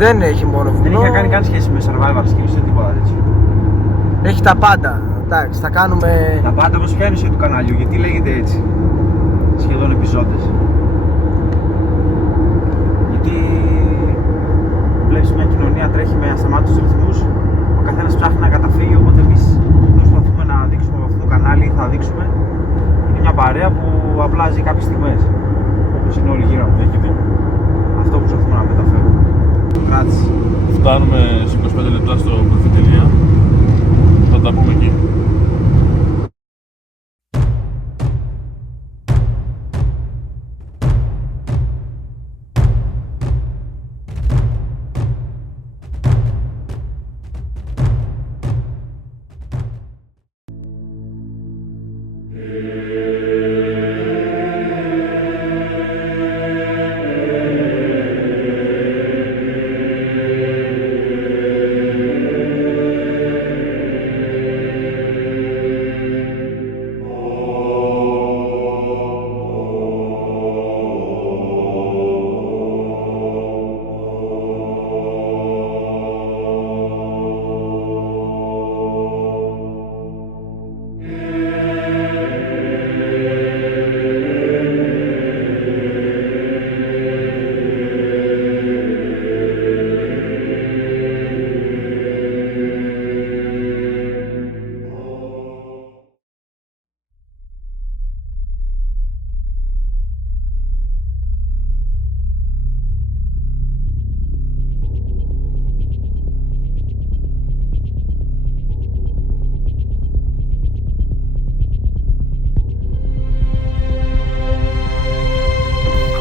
Δεν έχει μόνο βουνό. Δεν είχε κάνει καν σχέση με survival skills ή τίποτα τέτοιο. Έχει τα πάντα. Εντάξει, θα κάνουμε. Τα πάντα όμως ποια είναι η ουσία του καναλιού, γιατί λέγεται έτσι. Σχεδόν επιζώντες. Γιατί βλέπεις μια κοινωνία τρέχει με ασταμάτητους ρυθμούς. Ο καθένας ψάχνει να καταφύγει, οπότε εμείς προσπαθούμε να δείξουμε από αυτό το κανάλι, θα δείξουμε. Είναι μια παρέα που απλά ζει κάποιες στιγμές. Όπως είναι όλοι γύρω από το. Αυτό που προσπαθούμε να μεταφέρουμε. Κράτηση. Φτάνουμε σε 25 λεπτά στο προφητελία. Θα τα πούμε εκεί.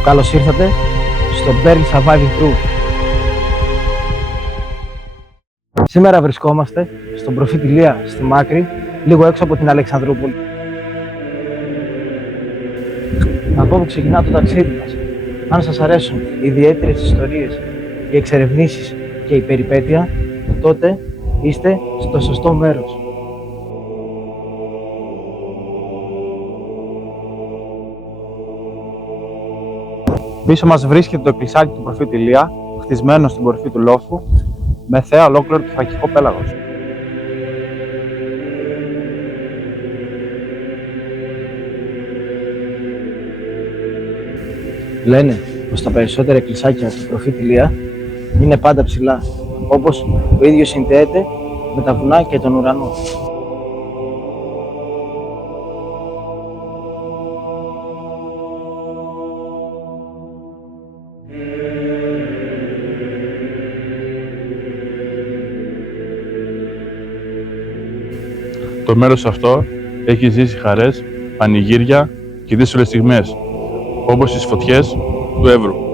Καλώς ήρθατε στο Barely Surviving Crew. Σήμερα βρισκόμαστε στον προφήτη Λία στη Μάκρη, λίγο έξω από την Αλεξανδρούπολη. Από όπου ξεκινά το ταξίδι μας. Αν σας αρέσουν οι ιδιαίτερες ιστορίες, οι εξερευνήσεις και η περιπέτεια, τότε είστε στο σωστό μέρος. Πίσω μας βρίσκεται το εκκλησάκι του προφήτη Λία, χτισμένο στην κορυφή του λόφου, με θέα ολόκληρο το Θρακικό πέλαγος. Λένε πως τα περισσότερα εκκλησάκια του προφήτη Λία είναι πάντα ψηλά, όπως ο ίδιος συνδέεται με τα βουνά και τον ουρανό. Το μέρος αυτό έχει ζήσει χαρές, πανηγύρια και δύσκολες στιγμές, όπως τις φωτιές του Εύρου.